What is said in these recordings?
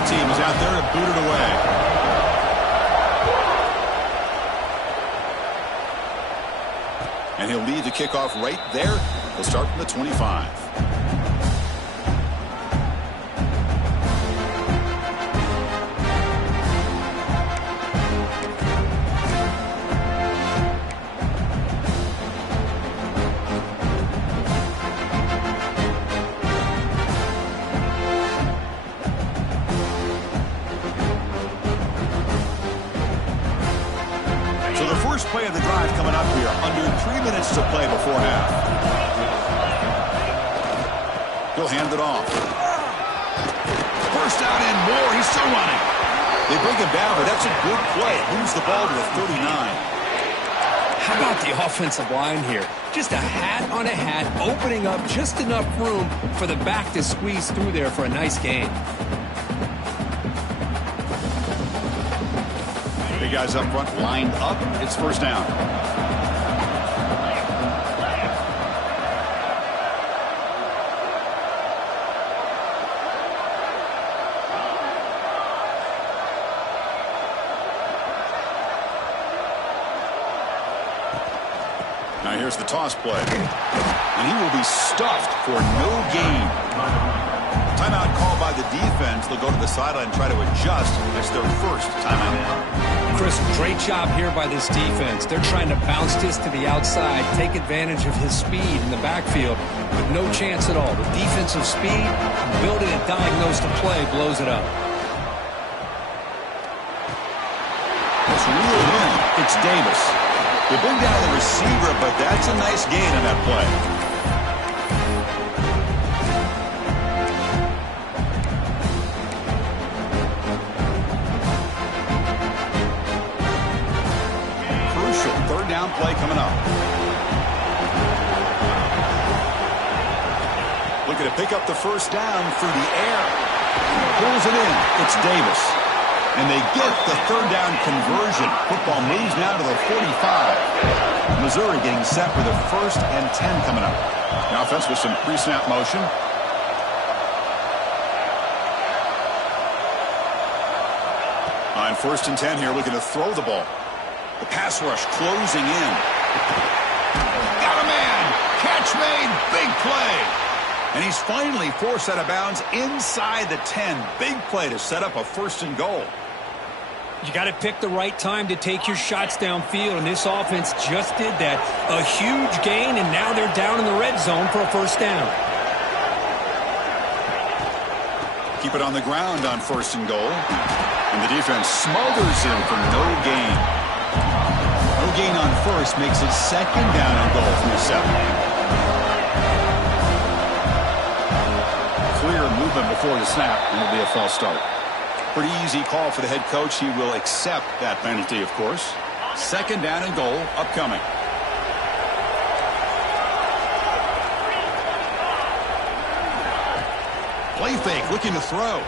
scout team is out there to boot it away. And he'll lead the kickoff right there. He'll start from the 25. Play of the drive coming up here. Under 3 minutes to play before half. He'll hand it off. First down and more. He's still running. They bring him down, but that's a good play. Moves the ball to the 39. How about the offensive line here? Just a hat on a hat, opening up just enough room for the back to squeeze through there for a nice gain. Guys up front lined up. It's first down. Now here's the toss play. And he will be stuffed for no gain. Timeout called by the defense. They'll go to the sideline and try to adjust. It's their first timeout. Chris, great job here by this defense. They're trying to bounce this to the outside, take advantage of his speed in the backfield with no chance at all. The defensive speed, building and diagnosed the play, blows it up. It's reeled in. It's Davis. They bring down the receiver, but that's a nice gain on that play. Play coming up. Looking to pick up the first down through the air. Pulls it in. It's Davis. And they get the third down conversion. Football moves now to the 45. Missouri getting set for the 1st and 10 coming up. The offense with some pre-snap motion. On 1st and 10 here, looking to throw the ball. The pass rush closing in. Got a man. Catch made. Big play. And he's finally forced out of bounds inside the 10. Big play to set up a 1st and goal. You got to pick the right time to take your shots downfield, and this offense just did that. A huge gain, and now they're down in the red zone for a first down. Keep it on the ground on 1st and goal. And the defense smothers him for no gain. No gain on 1st makes it 2nd down and goal from the 7. Clear movement before the snap, and it'll be a false start. Pretty easy call for the head coach. He will accept that penalty, of course. 2nd down and goal upcoming. Play fake, looking to throw.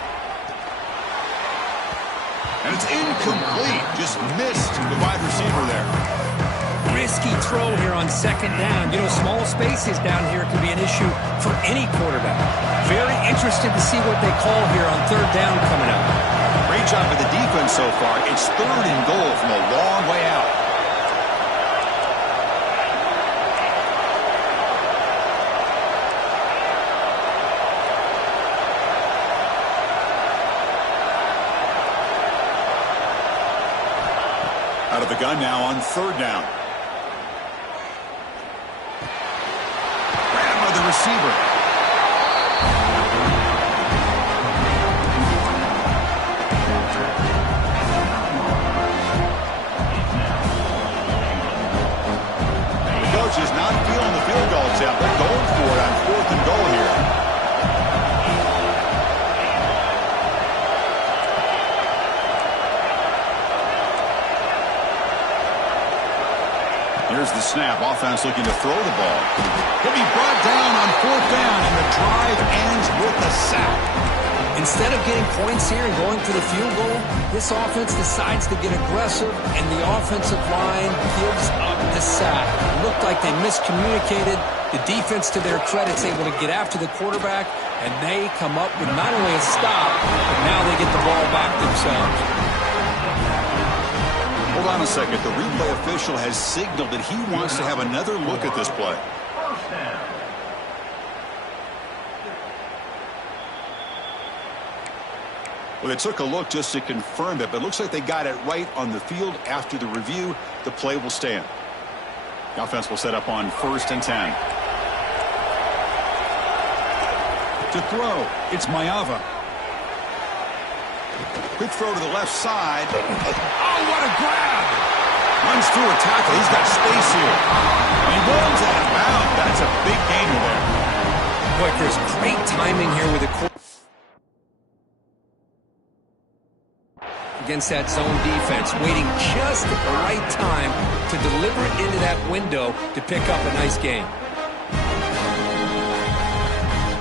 And it's incomplete. Just missed the wide receiver there. Risky throw here on 2nd down. You know, small spaces down here can be an issue for any quarterback. Very interested to see what they call here on 3rd down coming up. Great job by the defense so far. It's 3rd and goal from a long way out. Out of the gun now on 3rd down. Grab by the receiver. The coach is not feeling the field goal attempt. They're going for it on 4th and goal here. Here's the snap. Offense looking to throw the ball. He'll be brought down on 4th down, and the drive ends with a sack. Instead of getting points here and going for the field goal, this offense decides to get aggressive, and the offensive line gives up the sack. It looked like they miscommunicated. The defense, to their credit, is able to get after the quarterback, and they come up with not only a stop, but now they get the ball themselves. Hold on a second. The replay official has signaled that he wants to have another look at this play. Well, they took a look just to confirm it, but it looks like they got it right on the field. After the review, the play will stand. The offense will set up on 1st and 10. To throw, it's Mayava. Quick throw to the left side. Oh, what a grab! Runs through a tackle. He's got space here. And he runs out of bounds. That's a big gainer there. Boy, Chris, great timing here with the quarterback against that zone defense, waiting just at the right time to deliver it into that window to pick up a nice gain.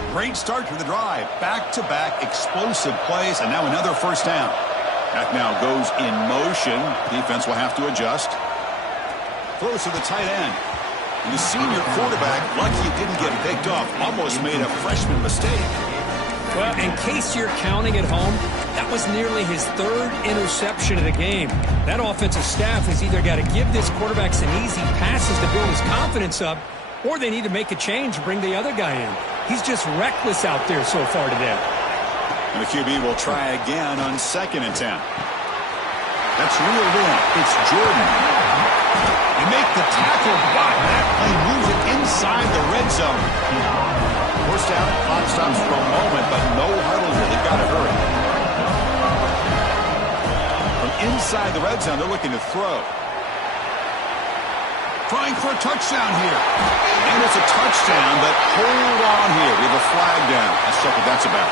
Great start to the drive. Back-to-back explosive plays, and now another 1st down. That now goes in motion. Defense will have to adjust. Throws to the tight end. And the senior quarterback, lucky it didn't get picked off, almost made a freshman mistake. Well, in case you're counting at home, that was nearly his 3rd interception of the game. That offensive staff has either got to give this quarterback some easy passes to build his confidence up, or they need to make a change and bring the other guy in. He's just reckless out there so far today. And the QB will try again on 2nd and 10. That's reeled in. It's Jordan. They make the tackle, but that play moves it inside the red zone. 1st down, clock stops for a moment, but no huddle here. They've got to hurry. From inside the red zone, they're looking to throw. Trying for a touchdown here. And it's a touchdown, but hold on here. We have a flag down. Let's check what that's about.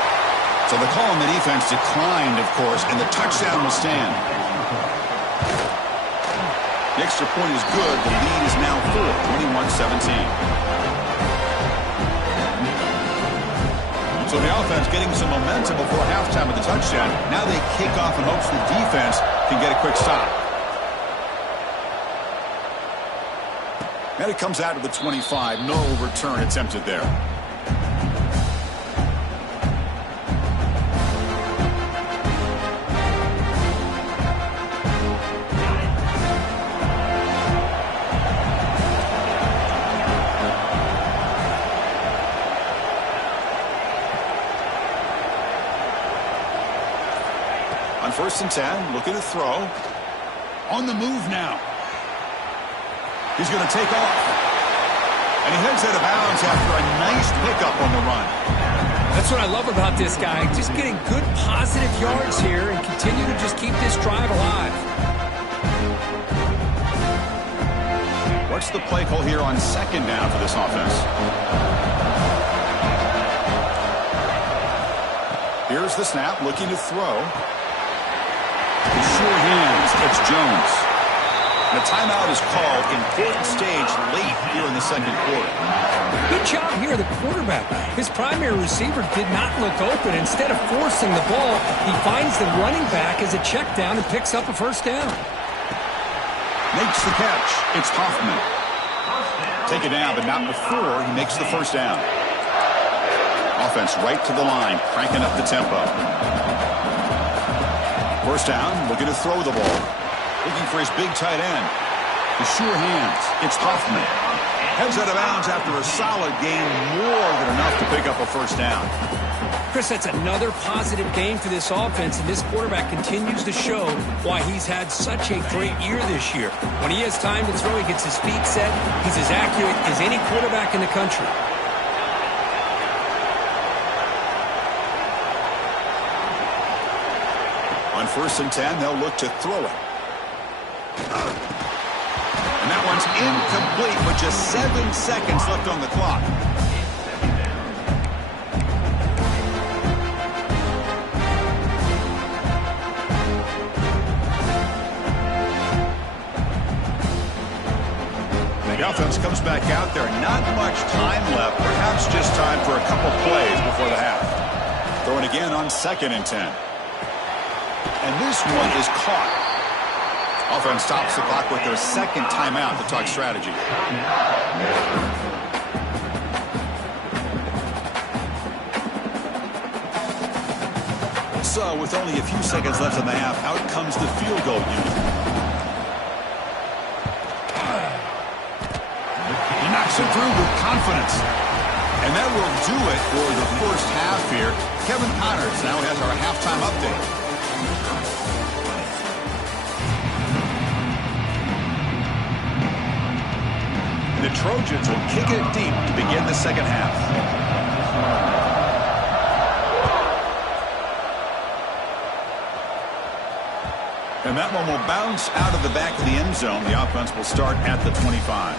So the call on the defense declined, of course, and the touchdown will stand. The extra point is good. The lead is now 21-17. So the offense getting some momentum before halftime with the touchdown. Now they kick off in hopes the defense can get a quick stop. And it comes out to the 25. No return attempted there. On 1st and 10, looking to throw. On the move now. He's going to take off. And he heads out of bounds after a nice pickup on the run. That's what I love about this guy. Just getting good positive yards here and continue to just keep this drive alive. What's the play call here on 2nd down for this offense? Here's the snap, looking to throw. Sure hands. It's Jones. The timeout is called. Important stage late here in the 2nd quarter. Good job here, the quarterback. His primary receiver did not look open. Instead of forcing the ball, he finds the running back as a check down and picks up a 1st down. Makes the catch. It's Hoffman. Take it down, but not before he makes the 1st down. Offense right to the line, cranking up the tempo. 1st down, looking to throw the ball. Looking for his big tight end. The sure hands. It's Hoffman. Heads out of bounds after a solid game, more than enough to pick up a 1st down. Chris, that's another positive game for this offense, and this quarterback continues to show why he's had such a great year this year. When he has time to throw, he gets his feet set. He's as accurate as any quarterback in the country. On 1st and 10, they'll look to throw it. And that one's incomplete with just 7 seconds left on the clock. The offense comes back out there. Not much time left. Perhaps just time for a couple plays before the half. Throwing again on 2nd and 10. And this one is caught. Offense stops the clock with their 2nd timeout to talk strategy. So with only a few seconds left in the half, out comes the field goal unit. He knocks it through with confidence. And that will do it for the first half here. Kevin Connors now has our halftime update. The Trojans will kick it deep to begin the second half. And that one will bounce out of the back of the end zone. The offense will start at the 25.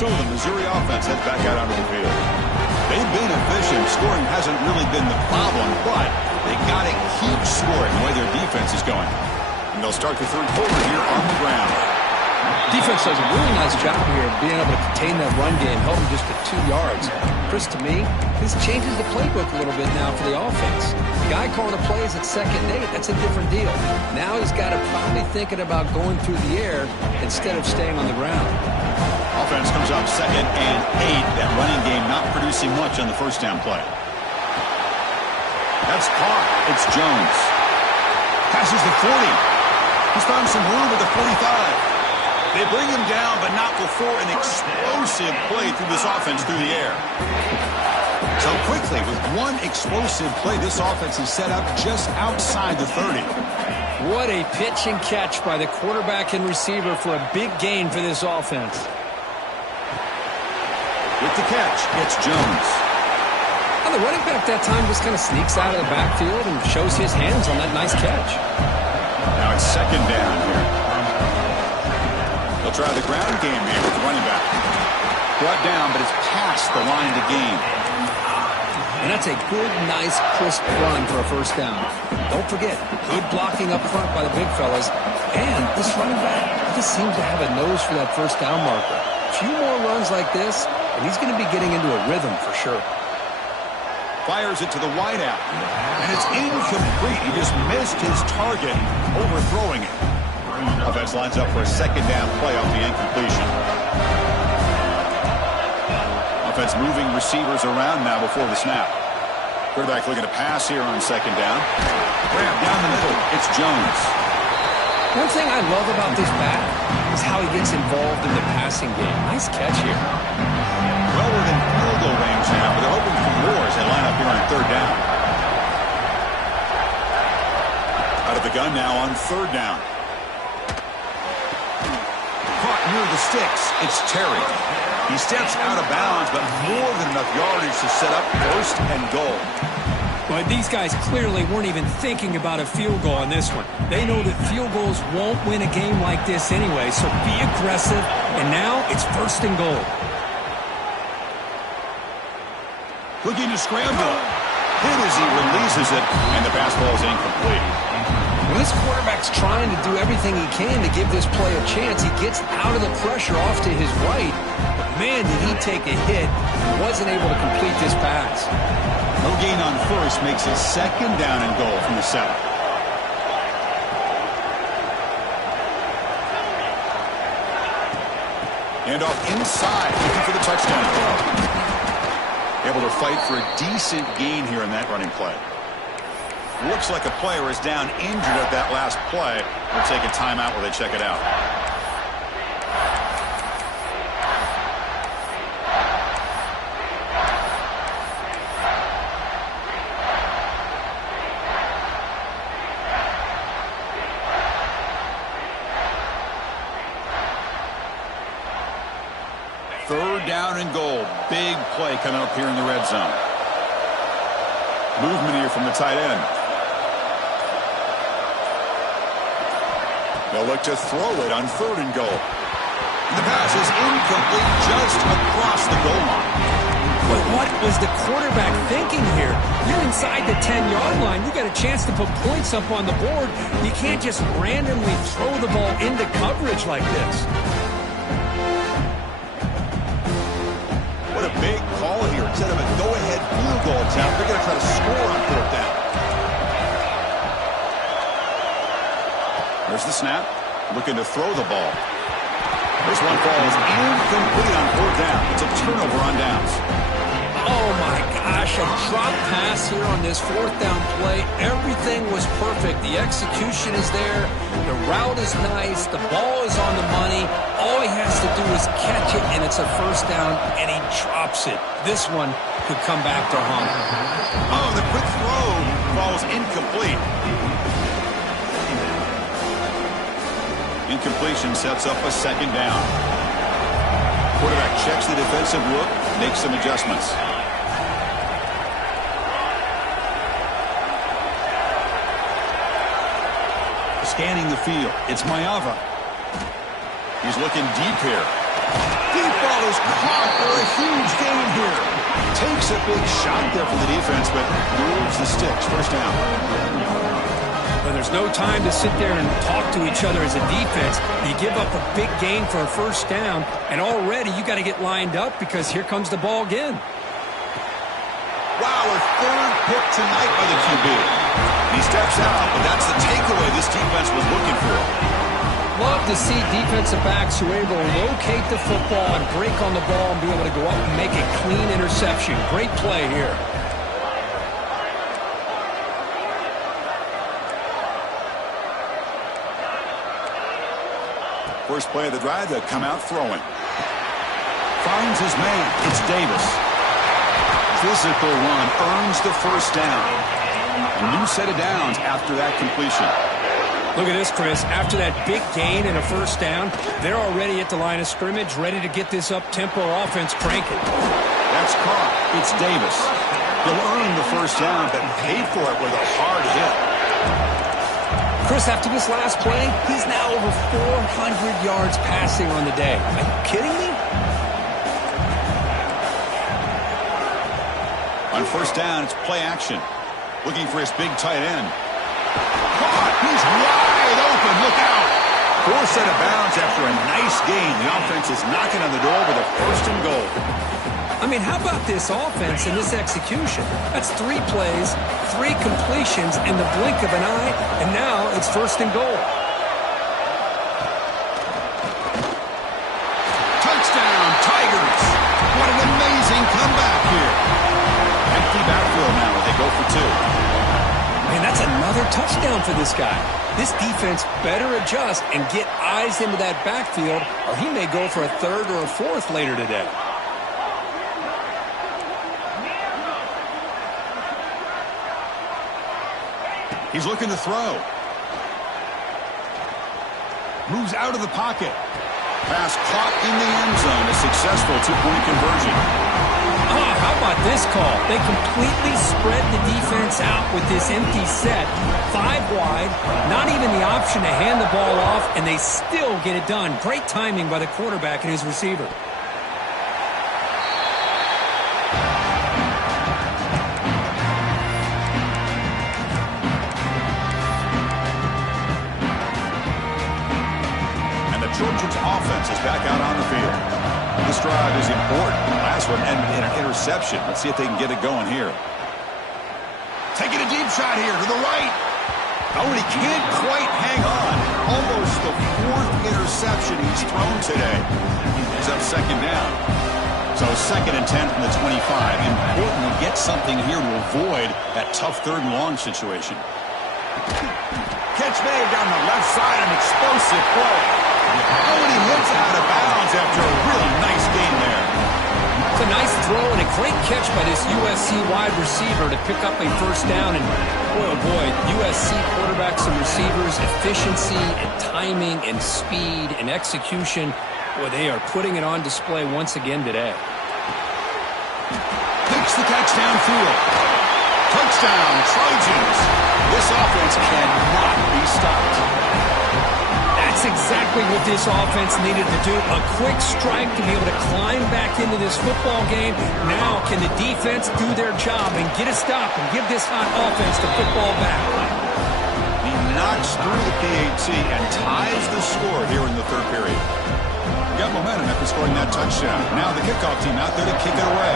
So the Missouri offense heads back out onto the field. They've been efficient. Scoring hasn't really been the problem, but they got to keep scoring the way their defense is going. And they'll start the third quarter here on the ground. Defense does a really nice job here of being able to contain that run game, held him just at 2 yards. Chris, to me, this changes the playbook a little bit now for the offense. The guy calling the plays at 2nd and 8, that's a different deal. Now he's got to probably thinking about going through the air instead of staying on the ground. Offense comes up 2nd and 8. That running game not producing much on the first down play. That's caught. It's Jones. Passes the 40. He's found some room at the 45. They bring him down, but not before an explosive play through this offense through the air. So quickly, with one explosive play, this offense is set up just outside the 30. What a pitch and catch by the quarterback and receiver for a big gain for this offense. With the catch, it's Jones. Well, the running back that time just kind of sneaks out of the backfield and shows his hands on that nice catch. Now it's 2nd down here. They'll try the ground game here with the running back. Brought down, but it's past the line to gain. And that's a good, nice, crisp run for a first down. Don't forget, good blocking up front by the big fellas. And this running back just seems to have a nose for that first down marker. A few more runs like this, and he's going to be getting into a rhythm for sure. Fires it to the wideout. And it's incomplete. He just missed his target, overthrowing it. Offense lines up for a 2nd down play off the incompletion. Offense moving receivers around now before the snap. Quarterback looking to pass here on 2nd down. Grab down the middle. It's Jones. One thing I love about this back is how he gets involved in the passing game. Nice catch here. Well within field goal range now, but they're hoping for more as they line up here on 3rd down. Out of the gun now on 3rd down. Caught near the sticks. It's Terry. He steps out of bounds, but more than enough yardage to set up 1st and goal. Well, these guys clearly weren't even thinking about a field goal on this one. They know that field goals won't win a game like this anyway, so be aggressive. And now it's 1st and goal. Looking to scramble. Hit as he releases it, and the pass ball is incomplete. When this quarterback's trying to do everything he can to give this play a chance, he gets out of the pressure off to his right. But man, did he take a hit. He wasn't able to complete this pass. No gain on 1st makes it 2nd down and goal from the 7. And off inside, looking for the touchdown throw. Able to fight for a decent gain here in that running play. Looks like a player is down injured at that last play. We'll take a timeout while they check it out. Third down and goal. Big play coming up here in the red zone. Movement here from the tight end. They'll look to throw it on 3rd and goal. And the pass is incomplete just across the goal line. But what was the quarterback thinking here? You're inside the 10-yard line. You got a chance to put points up on the board. You can't just randomly throw the ball into coverage like this. What a big call here. Instead of a go-ahead field goal attempt, they're going to try to score on 4th down. There's the snap. Looking to throw the ball. This one falls incomplete on 4th down. It's a turnover on downs. Oh, my gosh, a drop pass here on this 4th down play. Everything was perfect. The execution is there. The route is nice. The ball is on the money. All he has to do is catch it, and it's a 1st down, and he drops it. This one could come back to haunt him. Oh, the quick throw falls incomplete. Incompletion sets up a 2nd down. Quarterback checks the defensive look, makes some adjustments. Scanning the field, it's Maeva. He's looking deep here. Deep ball is caught for a huge gain here. Takes a big shot there for the defense, but moves the sticks. 1st down. But there's no time to sit there and talk to each other as a defense. You give up a big gain for a 1st down, and already you got to get lined up because here comes the ball again. Wow, a 3rd pick tonight by the QB. He steps out, but that's the takeaway this defense was looking for. Love to see defensive backs who are able to locate the football and break on the ball and be able to go up and make a clean interception. Great play here. First play of the drive, they'll come out throwing. Finds his man. It's Davis. Physical run earns the 1st down. A new set of downs after that completion. Look at this, Chris. After that big gain and a 1st down, they're already at the line of scrimmage, ready to get this up-tempo offense cranking. That's caught. It's Davis. He'll earn the 1st down, but pay for it with a hard hit. Chris, after this last play, he's now over 400 yards passing on the day. Are you kidding me? On 1st down, it's play action. Looking for his big tight end. Caught! He's wide open. Look out! 4th set of bounds after a nice gain. The offense is knocking on the door with a 1st and goal. I mean, how about this offense and this execution? That's 3 plays, 3 completions in the blink of an eye, and now it's 1st and goal. Touchdown, Tigers! What an amazing comeback here. Empty backfield now. They go for 2. Man, that's another touchdown for this guy. This defense better adjust and get eyes into that backfield, or he may go for a 3rd or a 4th later today. He's looking to throw. Moves out of the pocket. Pass caught in the end zone. A successful 2-point conversion. Oh, how about this call? They completely spread the defense out with this empty set. 5 wide, not even the option to hand the ball off, and they still get it done. Great timing by the quarterback and his receiver. Trojans offense is back out on the field. This drive is important. Last one ended in an interception. Let's see if they can get it going here. Taking a deep shot here to the right. Oh, and he can't quite hang on. Almost the 4th interception he's thrown today. He's up 2nd down. So 2nd and 10 from the 25. Important to get something here to avoid that tough 3rd and long situation. Catch made down the left side, an explosive play. Oh, and he hits out of bounds after a really nice gain there. It's a nice throw and a great catch by this USC wide receiver to pick up a 1st down. And boy, oh boy, USC quarterbacks and receivers, efficiency and timing and speed and execution. Boy, they are putting it on display once again today. Picks the catch downfield. Touchdown, Trojans. This offense cannot be stopped. That's exactly what this offense needed to do. A quick strike to be able to climb back into this football game. Now can the defense do their job and get a stop and give this hot offense the football back? He knocks through the PAT and ties the score here in the 3rd period. Got momentum after scoring that touchdown. Now the kickoff team out there to kick it away.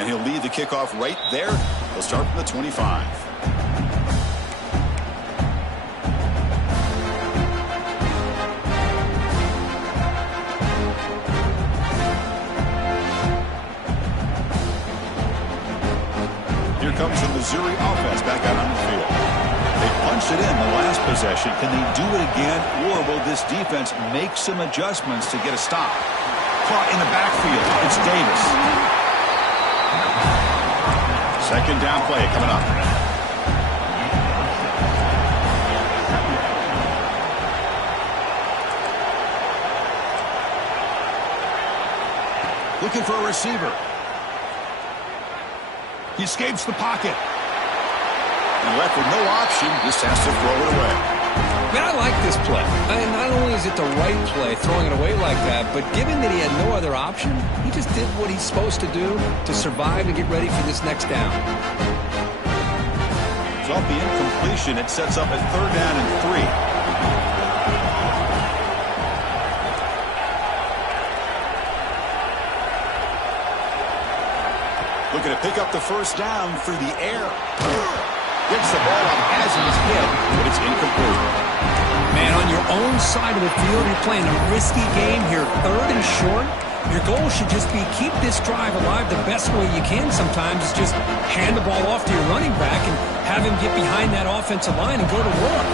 And he'll lead the kickoff right there. He'll start from the 25. forced it in the last possession. Can they do it again, or will this defense make some adjustments to get a stop? Caught in the backfield. It's Davis. Second down play coming up. Looking for a receiver. He escapes the pocket. And left with no option, just has to throw it away. Man, I like this play. And not only is it the right play, throwing it away like that, but given that he had no other option, he just did what he's supposed to do to survive and get ready for this next down. So off the incompletion, it sets up at 3rd down and 3. Looking to pick up the first down through the air. Gets the ball up as he's hit, but it's incomplete. Man, on your own side of the field, you're playing a risky game here, 3rd and short. Your goal should just be keep this drive alive the best way you can sometimes is just hand the ball off to your running back and have him get behind that offensive line and go to work.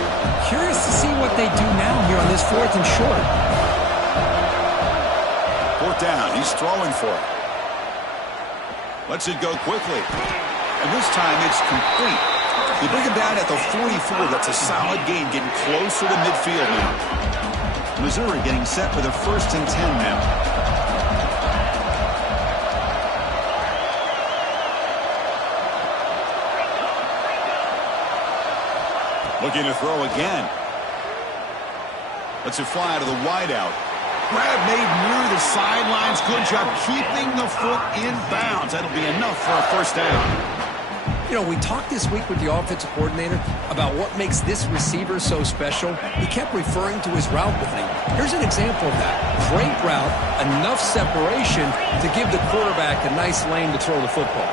Curious to see what they do now here on this 4th and short. 4th down, he's throwing for it. Lets it go quickly. And this time it's complete. They bring him down at the 44. That's a solid gain, getting closer to midfield now. Missouri getting set for the 1st and 10 now. Looking to throw again. Lets it fly to the wideout. Grab made near the sidelines. Good job keeping the foot in bounds. That'll be enough for a first down. You know, we talked this week with the offensive coordinator about what makes this receiver so special. He kept referring to his route running. Here's an example of that. Great route, enough separation to give the quarterback a nice lane to throw the football.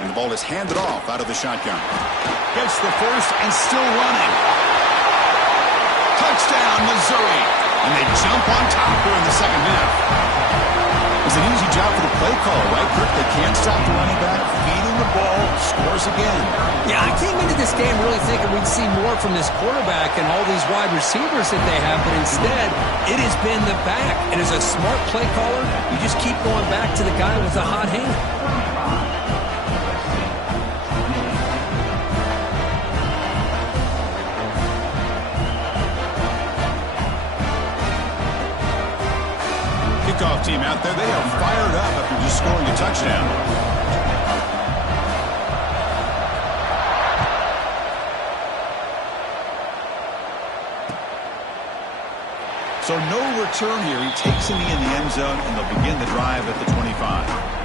And the ball is handed off out of the shotgun. Gets the first and still running. Touchdown, Missouri. And they jump on top here in the second half. It's an easy job for the play caller, right, Kirk? They can't stop the running back, feeding the ball, scores again. Yeah, I came into this game really thinking we'd see more from this quarterback and all these wide receivers that they have, but instead, it has been the back. And as a smart play caller, you just keep going back to the guy with the hot hand. Kickoff team out there, they are fired up after just scoring a touchdown. So no return here. He takes a knee in the end zone, and they'll begin the drive at the 25.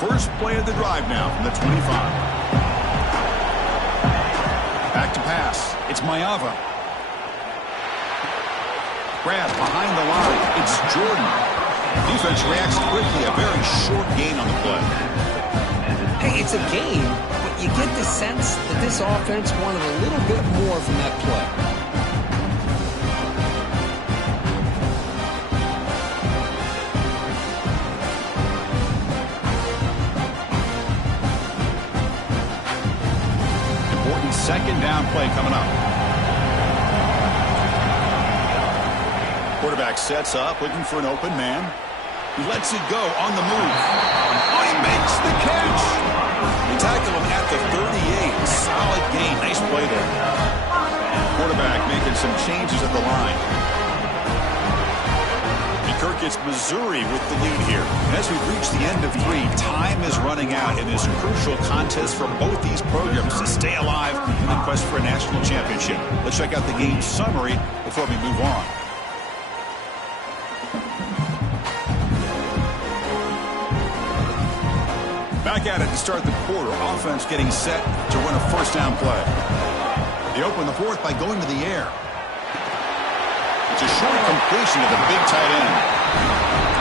First play of the drive now from the 25. Back to pass. It's Maiava. Grab behind the line. It's Jordan. Defense reacts quickly. A very short gain on the play. Hey, it's a game, but you get the sense that this offense wanted a little bit more from that play. Second down play coming up. Quarterback sets up, looking for an open man. He lets it go on the move. Oh, he makes the catch. They tackle him at the 38. Solid gain. Nice play there. Quarterback making some changes at the line. Kirk, it's Missouri with the lead here. And as we've reached the end of 3, time is running out in this crucial contest for both these programs to stay alive in the quest for a national championship. Let's check out the game summary before we move on. Back at it to start the quarter. Offense getting set to run a first down play. They open the 4th by going to the air. It's a short completion to the big tight end.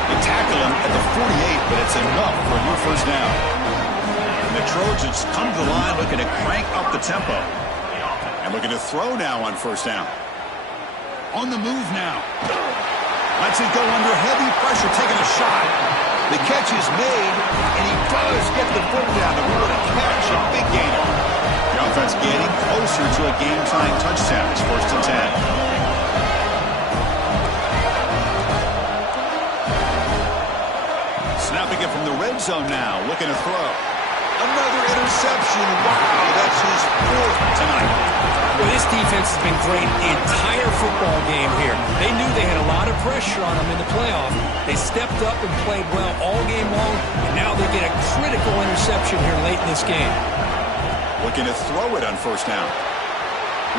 They tackle him at the 48, but it's enough for a new first down. And the Trojans come to the line looking to crank up the tempo. And looking to throw now on first down. On the move now. Lets it go under heavy pressure, taking a shot. The catch is made, and he does get the foot down to rule it a catch, a big gainer. The offense getting closer to a game-tying touchdown. It's 1st and 10. Snapping it from the red zone now, looking to throw. Another interception. Wow, that's his 4th tonight. Well, this defense has been great the entire football game here. They knew they had a lot of pressure on them in the playoff. They stepped up and played well all game long, and now they get a critical interception here late in this game. Looking to throw it on first down.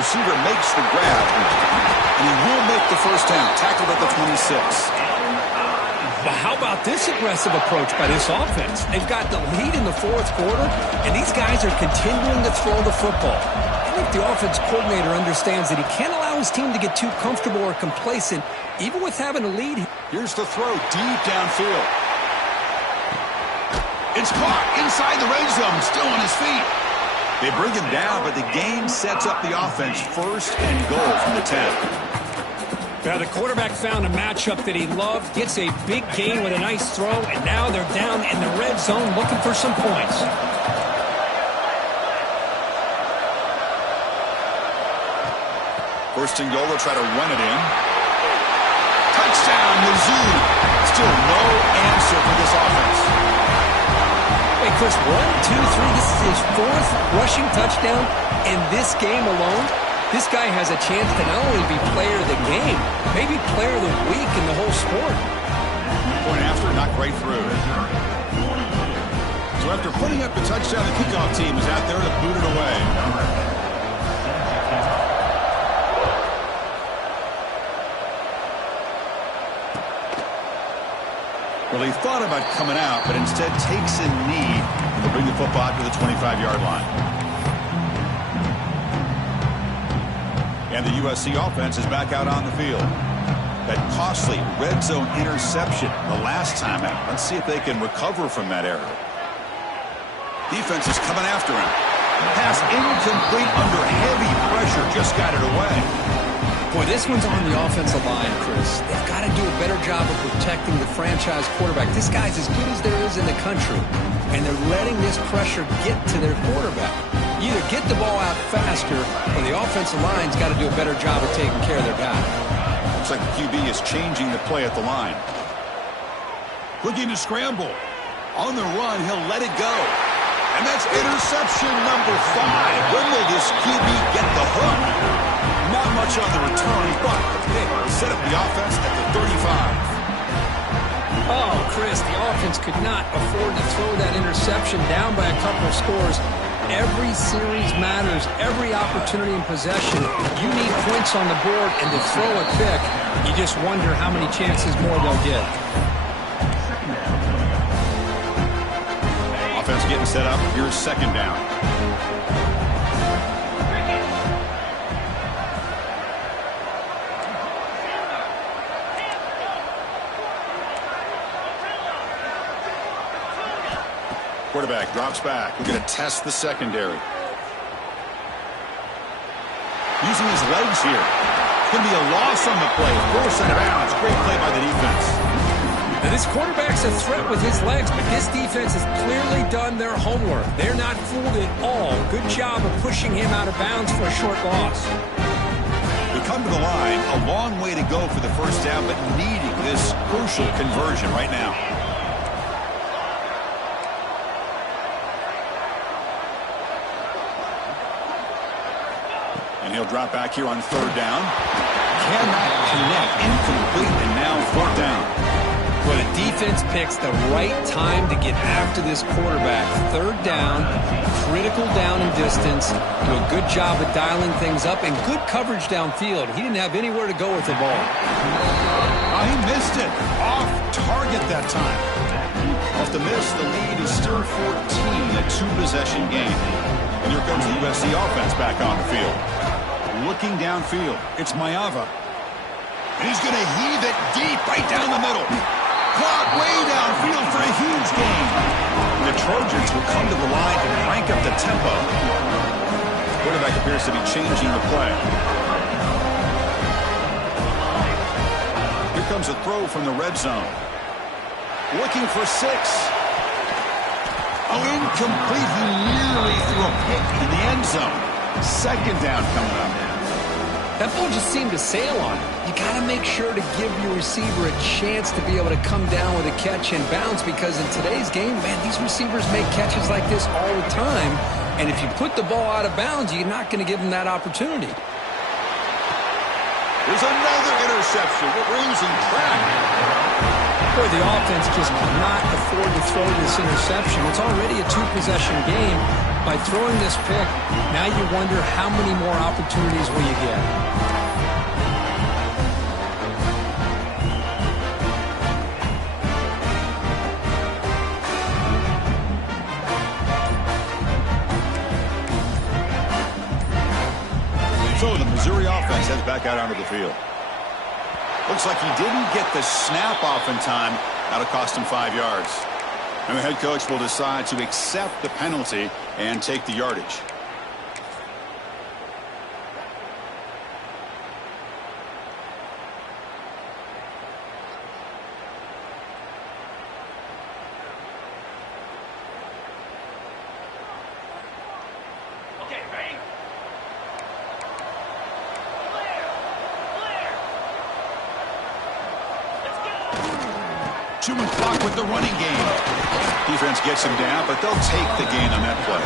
Receiver makes the grab, and he will make the first down. Tackled at the 26. But how about this aggressive approach by this offense? They've got the lead in the 4th quarter, and these guys are continuing to throw the football. I think the offense coordinator understands that he can't allow his team to get too comfortable or complacent, even with having a lead. Here's the throw deep downfield. It's caught inside the red zone, still on his feet. They bring him down, but the game sets up the offense 1st and goal from the 10. Now the quarterback found a matchup that he loved, gets a big gain with a nice throw, and now they're down in the red zone looking for some points. First and goal, they'll try to run it in. Touchdown, Mizzou. Still no answer for this offense. Hey, Chris, 1, 2, 3, this is his 4th rushing touchdown in this game alone. This guy has a chance to not only be player of the game, maybe player of the week in the whole sport. Point after, knocked right through. So after putting up the touchdown, the kickoff team is out there to boot it away. Well, he thought about coming out, but instead takes a knee to bring the football to the 25-yard line. And the USC offense is back out on the field. That costly red zone interception the last time out. Let's see if they can recover from that error. Defense is coming after him. Pass incomplete under heavy pressure. Just got it away. Boy, this one's on the offensive line, Chris. They've got to do a better job of protecting the franchise quarterback. This guy's as good as there is in the country, and they're letting this pressure get to their quarterback. You either get the ball out faster, or the offensive line's got to do a better job of taking care of their guy. Looks like the QB is changing the play at the line. Looking to scramble. On the run, he'll let it go. And that's interception number 5. When will this QB get the hook? Not much on the return, but set up the offense at the 35. Oh, Chris, the offense could not afford to throw that interception down by a couple of scores. Every series matters. Every opportunity in possession. You need points on the board, and to throw a pick, you just wonder how many chances more they'll get. Offense getting set up. Here's 2nd down. Quarterback drops back. We're going to test the secondary. Using his legs here. It's going to be a loss on the play. Forced out of bounds. Great play by the defense. Now this quarterback's a threat with his legs, but this defense has clearly done their homework. They're not fooled at all. Good job of pushing him out of bounds for a short loss. We come to the line. A long way to go for the first down, but needing this crucial conversion right now. And he'll drop back here on 3rd down. Cannot connect. Incomplete, and now 4th down. Well, the defense picks the right time to get after this quarterback. 3rd down, critical down and distance. Do a good job of dialing things up, and good coverage downfield. He didn't have anywhere to go with the ball. Oh, he missed it. Off target that time. Off the miss, the lead is still 14, a 2-possession game. And here comes the USC offense back on the field. Looking downfield, it's Maiava. And he's going to heave it deep right down the middle. Caught way will come to the line to crank up the tempo. The quarterback appears to be changing the play. Here comes a throw from the red zone. Looking for 6. Oh, incomplete. He nearly threw a pick in the end zone. Second down coming up. That ball just seemed to sail on him. You got to make sure to give your receiver a chance to be able to come down with a catch and bounce, because in today's game, man, these receivers make catches like this all the time. And if you put the ball out of bounds, you're not going to give them that opportunity. There's another interception. We're losing track. Boy, the offense just cannot afford to throw this interception. It's already a 2-possession game. By throwing this pick, now you wonder how many more opportunities will you get. So the Missouri offense heads back out onto the field. Looks like he didn't get the snap off in time. That'll cost him 5 yards. And the head coach will decide to accept the penalty and take the yardage. Okay, ready? Chewing clock with the running game. Defense gets him down, but they'll take the gain on that play.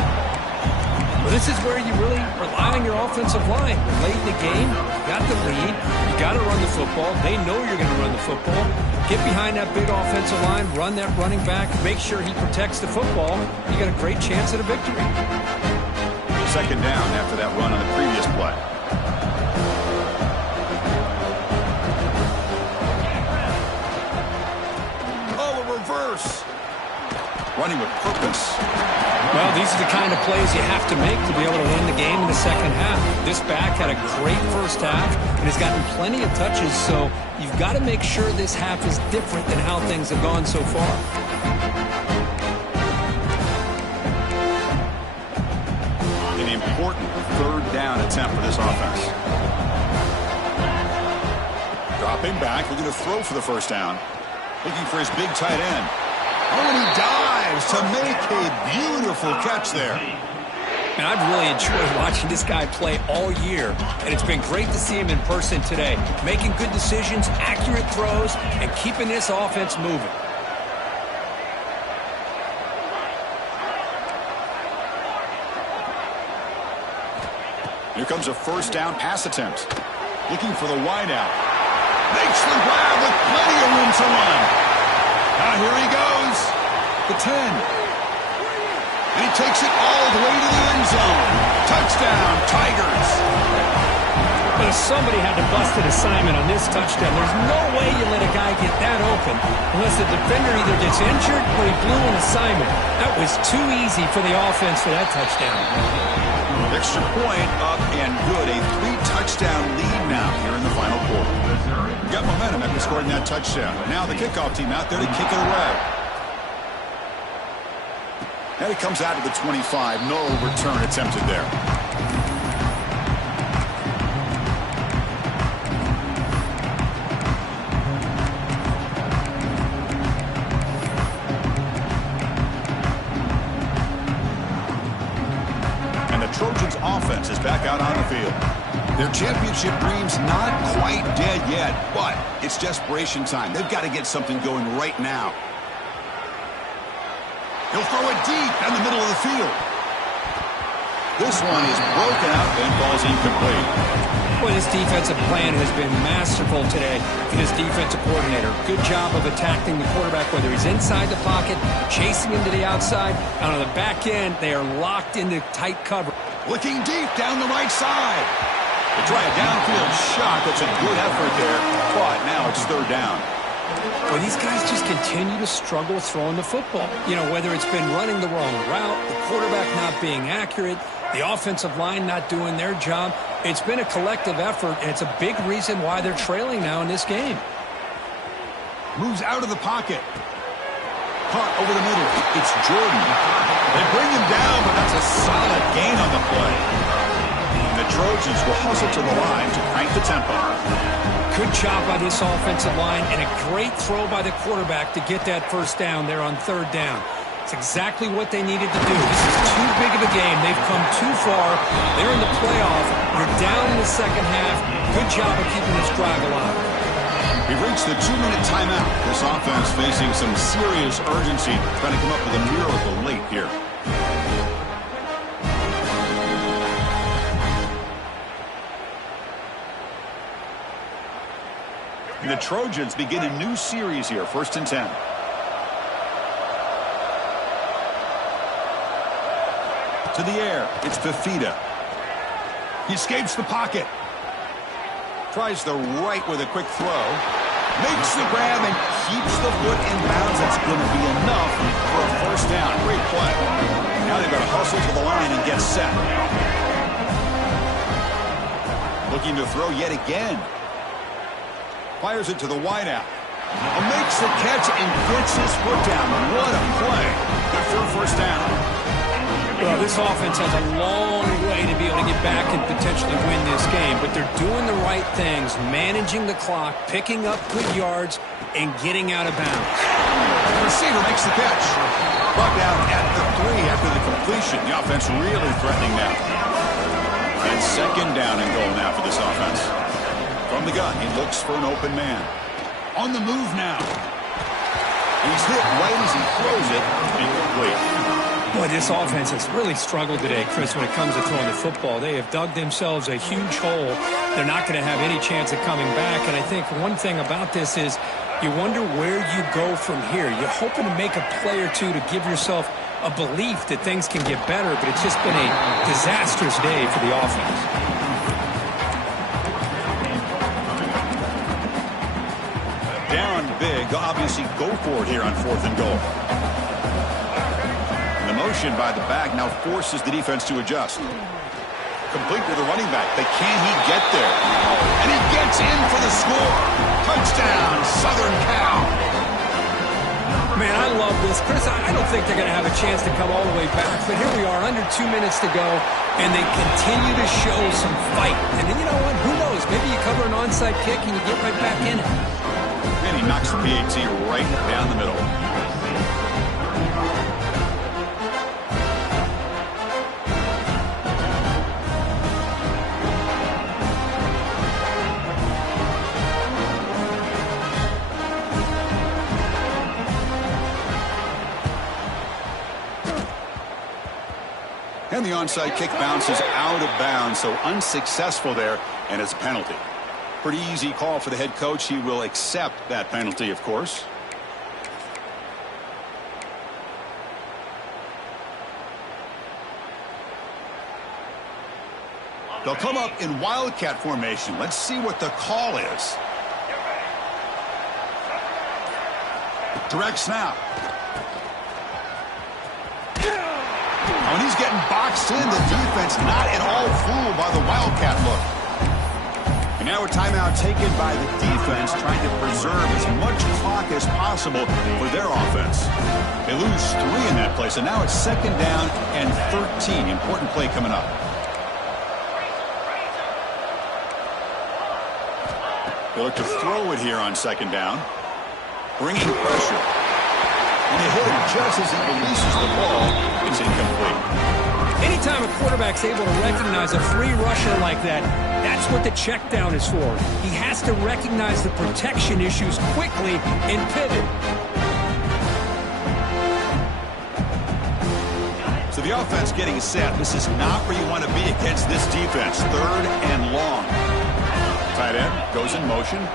Well, this is where you really rely on your offensive line. Late in the game, you got the lead. You got to run the football. They know you're going to run the football. Get behind that big offensive line, run that running back, make sure he protects the football. You got a great chance at a victory. Second down after that run on the previous play. Reverse. Running with purpose. Well, these are the kind of plays you have to make to be able to win the game in the second half. This back had a great first half and has gotten plenty of touches, so you've got to make sure this half is different than how things have gone so far. An important third down attempt for this offense. Dropping back, looking to throw for the first down. Looking for his big tight end. Oh, and he dives to make a beautiful catch there. And I've really enjoyed watching this guy play all year, and it's been great to see him in person today. Making good decisions, accurate throws, and keeping this offense moving. Here comes a first down pass attempt. Looking for the wideout. Makes the grab with plenty of room to run. Now here he goes. The 10. And he takes it all the way to the end zone. Touchdown, Tigers. But if somebody had to bust an assignment on this touchdown, there's no way you let a guy get that open unless the defender either gets injured or he blew an assignment. That was too easy for the offense for that touchdown. Extra point up and good. A 3-touchdown lead now here in the final quarter. Got momentum after scoring that touchdown. Now the kickoff team out there to kick it away. And it comes out to the 25. No return attempted there. And the Trojans' offense is back out on the field. Their championship dream's not quite dead yet, but it's desperation time. They've got to get something going right now. He'll throw it deep down the middle of the field. This one is broken out and falls incomplete. Boy, this defensive plan has been masterful today for this defensive coordinator. Good job of attacking the quarterback, whether he's inside the pocket, chasing him to the outside, and on the back end, they are locked into tight cover. Looking deep down the right side. They try a downfield shot. That's a good effort there, but now it's third down. Well, these guys just continue to struggle throwing the football. You know, whether it's been running the wrong route, the quarterback not being accurate, the offensive line not doing their job. It's been a collective effort, and it's a big reason why they're trailing now in this game. Moves out of the pocket. Caught over the middle. It's Jordan. They bring him down, but that's a solid gain on the play. And the Trojans will hustle to the line to crank the tempo. Good job by this offensive line, and a great throw by the quarterback to get that first down there on third down. It's exactly what they needed to do. This is too big of a game. They've come too far. They're in the playoff. You're down in the second half. Good job of keeping this drive alive. We've reached the 2-minute timeout. This offense facing some serious urgency, trying to come up with a miracle late here. The Trojans begin a new series here, 1st and 10. To the air, it's Fifita. He escapes the pocket. Tries the right with a quick throw. Makes the grab and keeps the foot in bounds. That's going to be enough for a first down. Great play. Now they've got to hustle to the line and get set. Looking to throw yet again. Fires it to the wideout. Makes the catch and gets his foot down. What a play. Good for a first down. Well, this offense has a long way to be able to get back and potentially win this game, but they're doing the right things, managing the clock, picking up good yards, and getting out of bounds. The receiver makes the catch. Brought down at the 3 after the completion. The offense really threatening now. And second down and goal now for this offense. From the gun, he looks for an open man. On the move now. He's hit right as he throws it. Incomplete. Boy, this offense has really struggled today, Chris, when it comes to throwing the football. They have dug themselves a huge hole. They're not going to have any chance of coming back. And I think one thing about this is you wonder where you go from here. You're hoping to make a play or two to give yourself a belief that things can get better, but it's just been a disastrous day for the offense. Down big. They'll obviously go for it here on 4th and goal. Motion by the back now forces the defense to adjust. Complete to the running back. But can he get there? And he gets in for the score. Touchdown, Southern Cal. Man, I love this. Chris, I don't think they're going to have a chance to come all the way back. But here we are, under 2 minutes to go, and they continue to show some fight. And then you know what? Who knows? Maybe you cover an onside kick and you get right back in it. And he knocks the PAT right down the middle. And the onside kick bounces out of bounds, so unsuccessful there, and it's a penalty. Pretty easy call for the head coach. He will accept that penalty, of course. They'll come up in wildcat formation. Let's see what the call is. Direct snap. When he's getting boxed in, the defense not at all fooled by the wildcat look. And now a timeout taken by the defense, trying to preserve as much clock as possible for their offense. They lose 3 in that play, so now it's 2nd down and 13. Important play coming up. They look to throw it here on 2nd down. Bringing pressure. And they hit him just as he releases the ball. It's incomplete. Anytime a quarterback's able to recognize a free rusher like that, that's what the check down is for. He has to recognize the protection issues quickly and pivot. So the offense getting set. This is not where you want to be against this defense. 3rd and long. Tight end goes in motion.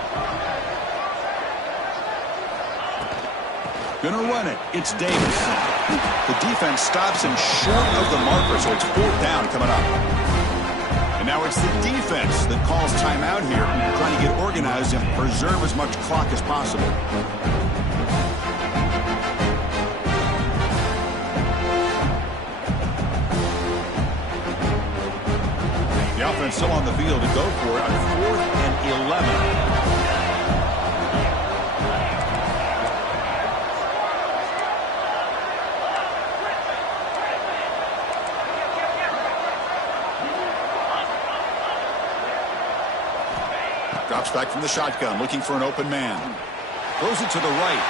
Gonna run it. It's Davis. The defense stops him short of the marker, so it's 4th down coming up. And now it's the defense that calls timeout here, trying to get organized and preserve as much clock as possible. The offense still on the field to go for it on 4th and 11. Drops back from the shotgun, looking for an open man. Throws it to the right.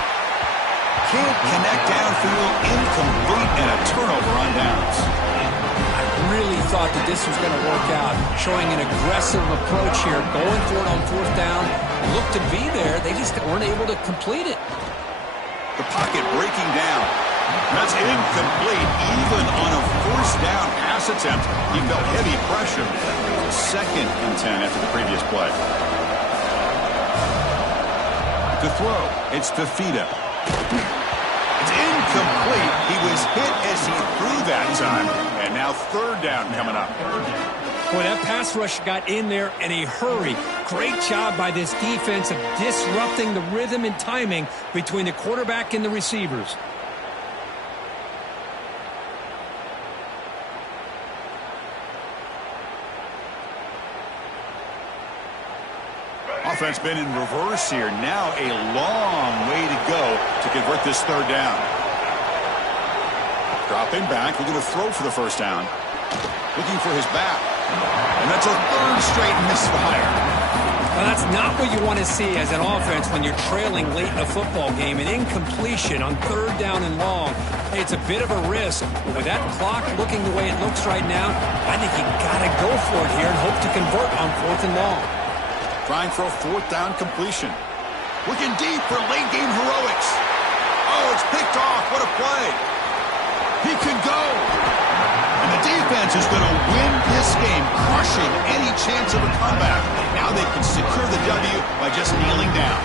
Can't connect downfield, incomplete, and a turnover on downs. I really thought that this was going to work out, showing an aggressive approach here, going for it on fourth down. Looked to be there. They just weren't able to complete it. The pocket breaking down. That's incomplete, even on a first down pass attempt. He felt heavy pressure. 2nd and 10 after the previous play. To throw, it's Fifita. It's incomplete. He was hit as he threw that time. And now 3rd down coming up. Boy, that pass rush got in there in a hurry. Great job by this defense of disrupting the rhythm and timing between the quarterback and the receivers. Offense been in reverse here. Now a long way to go to convert this 3rd down. Dropping back, looking to throw for the first down. Looking for his back. And that's a 3rd straight misfire. Well, that's not what you want to see as an offense when you're trailing late in a football game. An incompletion on 3rd down and long. Hey, it's a bit of a risk. But with that clock looking the way it looks right now, I think you got to go for it here and hope to convert on 4th and long. Trying for a 4th down completion. Looking deep for late game heroics. Oh, it's picked off. What a play. He can go. And the defense is going to win this game, crushing any chance of a comeback. Now they can secure the W by just kneeling down.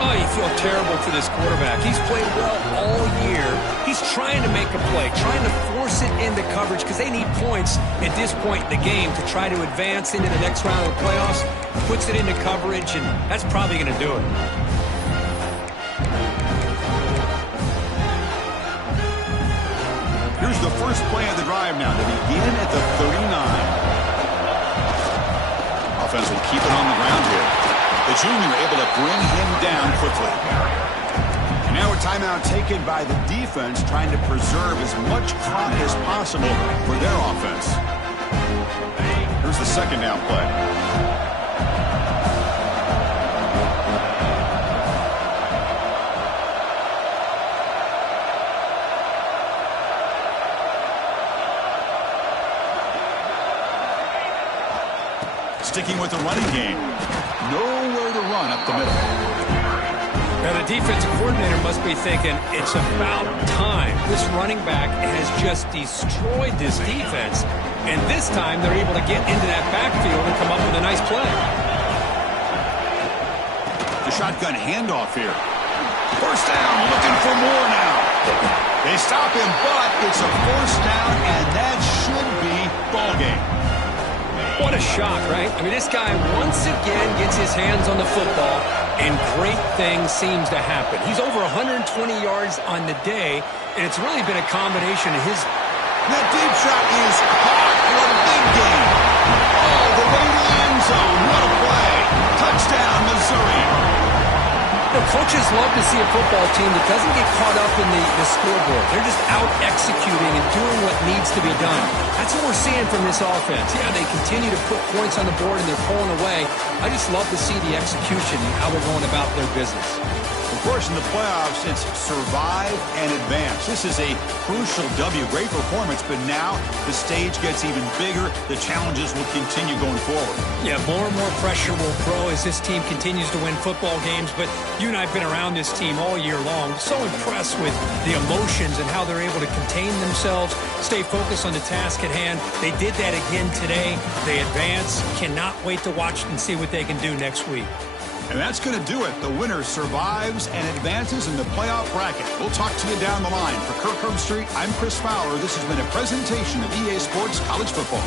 Oh, you feel terrible for this quarterback. He's played well all year. He's trying to make a play, trying to force it into coverage because they need points at this point in the game to try to advance into the next round of the playoffs. Puts it into coverage, and that's probably going to do it. Here's the first play of the drive now to begin at the 39. Offense will keep it on the ground here. The junior able to bring him down quickly. And now a timeout taken by the defense, trying to preserve as much clock as possible for their offense. Here's the 2nd down play. Sticking with the running game. Nowhere to run up the middle. Now the defensive coordinator must be thinking, it's about time. This running back has just destroyed this defense. And this time they're able to get into that backfield and come up with a nice play. The shotgun handoff here. First down, looking for more now. They stop him, but it's a 1st down, and that should be ball game. What a shock, right? I mean, this guy once again gets his hands on the football, and great things seems to happen. He's over 120 yards on the day, and it's really been a combination of his... That deep shot is caught for a big game. Oh, the way to the end zone. What a play. Touchdown, Missouri. You know, coaches love to see a football team that doesn't get caught up in the scoreboard. They're just out executing and doing what needs to be done. That's what we're seeing from this offense. Yeah, they continue to put points on the board and they're pulling away. I just love to see the execution and how they're going about their business. Of course, in the playoffs, it's survive and advance. This is a crucial W. Great performance, but now the stage gets even bigger. The challenges will continue going forward. Yeah, more and more pressure will grow as this team continues to win football games, but you and I have been around this team all year long. So impressed with the emotions and how they're able to contain themselves, stay focused on the task at hand. They did that again today. They advance. Cannot wait to watch and see what they can do next week. And that's going to do it. The winner survives and advances in the playoff bracket. We'll talk to you down the line. For Kirk Herbstreit, I'm Chris Fowler. This has been a presentation of EA Sports College Football.